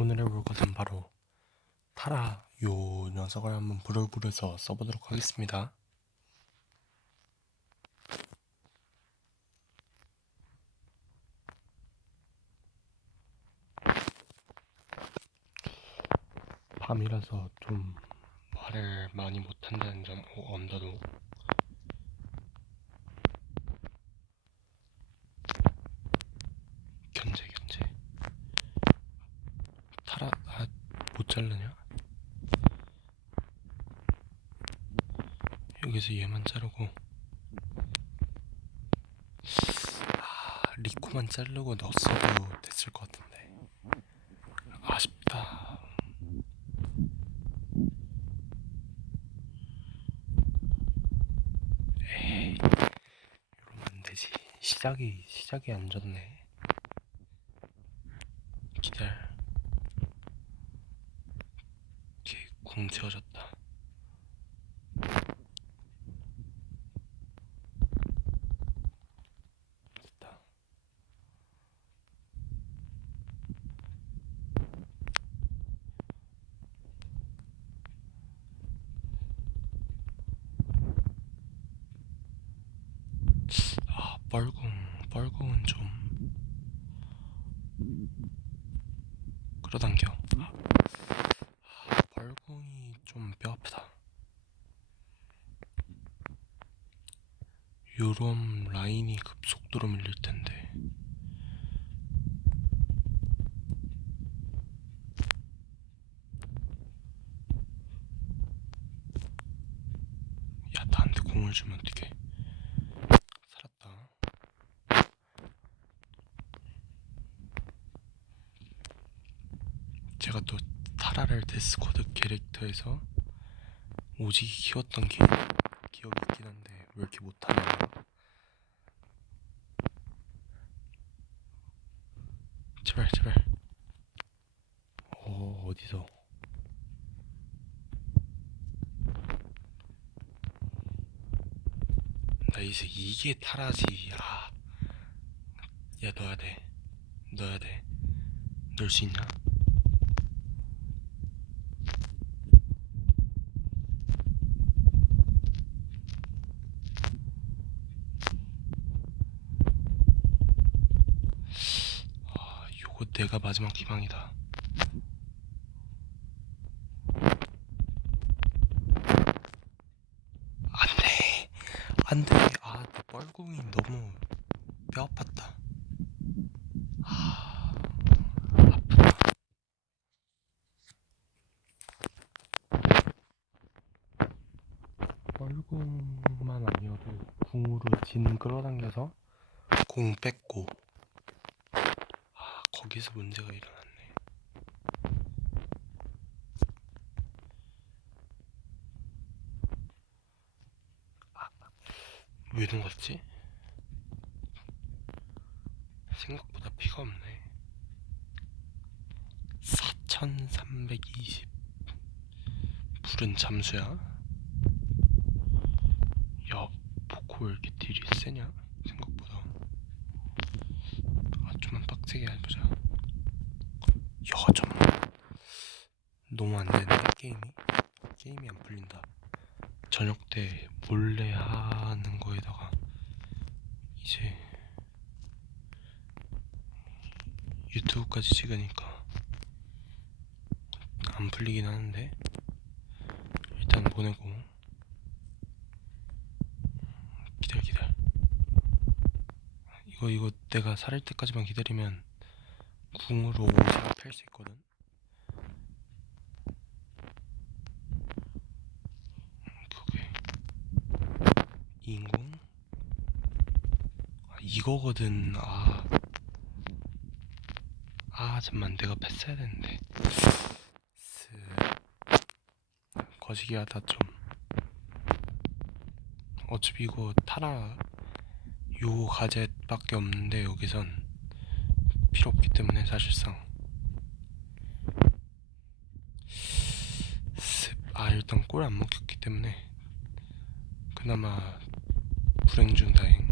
오늘 해볼 것은 바로 타라 요 녀석을 한번 부르부르서 써보도록 하겠습니다. 밤이라서 좀 말을 많이 못한다는 점 어, 언더도 견제 견제 타라 아, 못 자르냐? 여기서 얘만 자르고. 아, 리코만 자르고 넣었어도 됐을 것 같은데. 아쉽다. 에이 이러면 안 되지. 시작이 시작이 안 좋네 기다려 걔궁 채워졌다. 됐다. 아 뻘궁 뻘궁은 좀 끌어당겨 아, 아, 뻘궁이 좀 뼈아프다 요런 라인이 급속도로 밀릴 텐데. 야 나한테 공을 주면 어떡해? 살았다. 제가 또 타라를 데스코드 캐릭터에서 오지게 키웠던 기, 기억이 있긴 한데 왜 이렇게 못하냐 제발 제발 어 어디서? 나 이제 이게 타라지. 아. 야 넣어야 돼. 넣어야 돼. 넣을 수 있냐 아, 내가 마지막 희망이다. 안 돼. 안 돼. 아, 내 뻘궁이 너무 뼈 아팠다. 아, 아프다. 뻘궁만 아니어도 궁으로 진 끌어당겨서 공 뺏고 아, 거기서 문제가 일어났네. 아, 왜 녹았지? 생각보다 피가 없네. 4320. 불은 잠수야? 야, 포코 왜 이렇게 딜이 세냐? 생각보다. 아, 좀만 빡세게 해보자. 야, 좀 너무 안 되는데 게임이 게임이 안 풀린다. 저녁 때 몰래 하는 거에다가 이제 유튜브까지 찍으니까 안 풀리긴 하는데 일단 보내고 기다려 기다려. 이거 이거 내가 살릴 때까지만 기다리면 궁으로 오지게 펼수 있거든. 그게 인공? 아, 이거거든. 아, 아 잠만 내가 패스해야 되는데. 스 거시기 하다 좀. 어차피 이거 타라 요 가젯밖에 없는데 여기선 필요 없기 때문에 사실상 습. 아 일단 꼴 안 먹혔기 때문에 그나마 불행 중 다행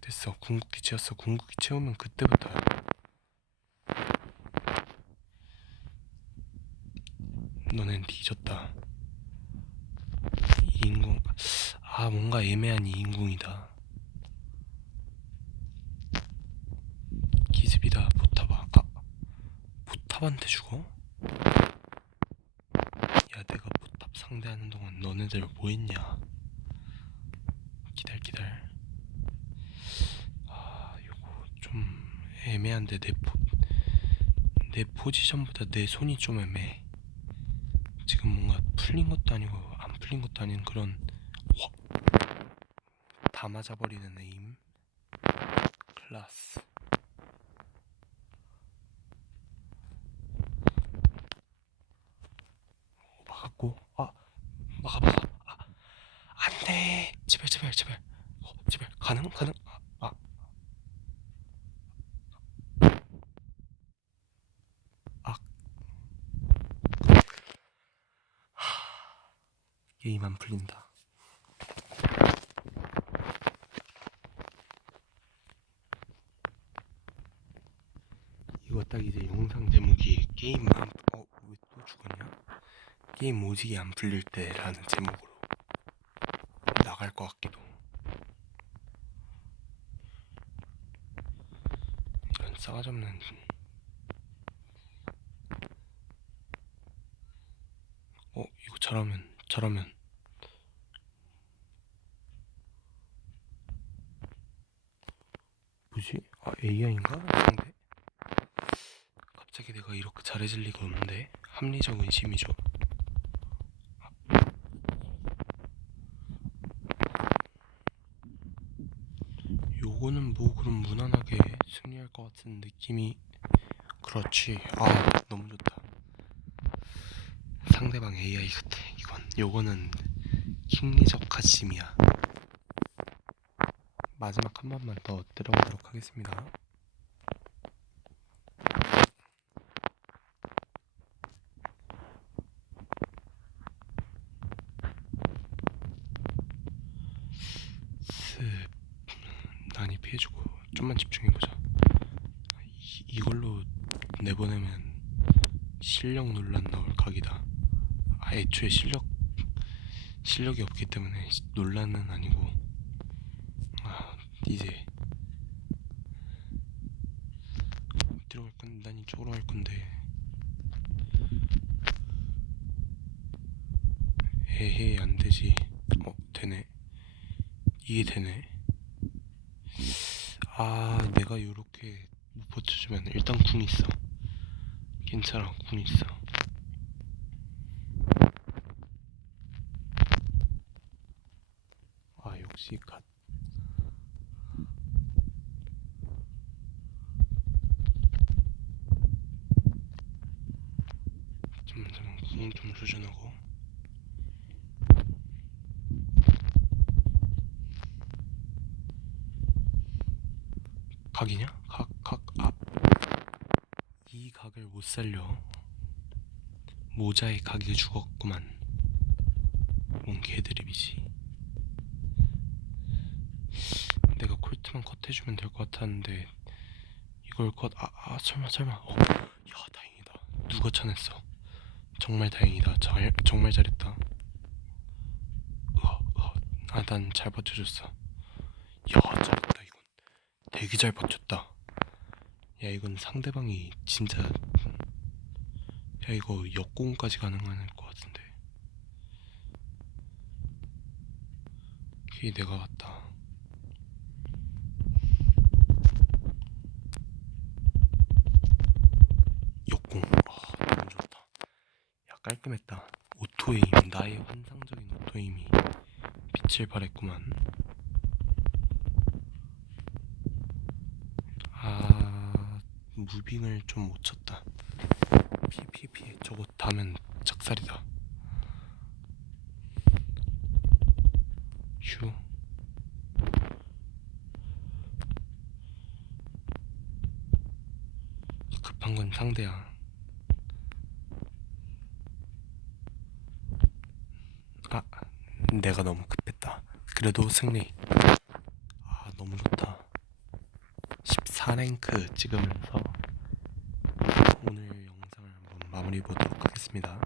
됐어 궁극기 채웠어 궁극기 채우면 그때부터 상대방한테 잊었다. 2인공 아 뭔가 애매한 2인공이다. 기습이다 포탑아. 아 포탑한테 죽어? 야 내가 포탑 상대하는 동안 너네들 뭐했냐? 기다려 기다려. 아 이거 좀 애매한데 내 포. 내 포지션보다 내 손이 좀 애매해. 지금 뭔가 풀린 것도 아니고 안 풀린 것도 아닌 그런 확다 맞아버리는 에임. 클라스. 어, 막았고. 아 막아 막아. 아 안돼. 제발 제발 제발. 어, 제발. 가능? 가능 아, 아. 아. 안 풀린다. 이거 딱 이제 영상 제목이 게임 안, 어, 왜 또 죽었냐? 게임 오지게 안 풀릴 때라는 제목으로 나갈 것 같기도. 이런 싸가지 없는. 어, 이거 잘하면, 잘하면. 뭐지? 아 AI인가? 상대? 갑자기 내가 이렇게 잘해질 리가 없는데 합리적 의심이죠. 요거는 뭐 그럼 무난하게 승리할 것 같은 느낌이 그렇지. 아 너무 좋다. 상대방 AI 같아. 요거는 심리적 가심이야. 마지막 한 번만 더 때려보도록 하겠습니다. 습 난이 피해주고 좀만 집중해보자. 이, 이걸로 내보내면 실력 논란 나올 각이다. 아 애초에 실력 실력이 없기 때문에 논란은 아니고 아 이제 어디로 갈 건데 난 이쪽으로 갈 건데. 에헤 안 되지. 어 되네. 이게 되네. 아 내가 요렇게 못 버텨주면 일단 궁 있어. 괜찮아 궁 있어 아 역 시갓 잠깐만 잠깐만 궁좀 조준하고 각이냐? 각, 각, 앞. 이 각을 못 살려. 모자의 각이 죽었구만. 뭔 개드립이지. 콜트만 컷해주면 될 것 같았는데 이걸 컷, 아, 아 설마 설마. 어, 야 다행이다. 누가 쳐냈어. 정말 다행이다. 잘, 정말 잘했다. 으아. 아, 난 잘 버텨줬어. 야, 잘했다 이건. 되게 잘 버텼다. 야, 이건 상대방이 진짜. 야, 이거 역공까지 가능할 것 같은데. 그게 내가 왔다. 역공. 아, 너무 좋다. 야, 깔끔했다. 오토에임, 나의 환상적인 오토에임이 빛을 발했구만. 아, 무빙을 좀 못 쳤다. 피해. 저거 다면 작살이다. 휴. 급한 건 상대야. 아, 내가 너무 급했다. 그래도 승리. 아, 너무 좋다. 14랭크 찍으면서 오늘 영상을 한번 마무리 보도록 하겠습니다.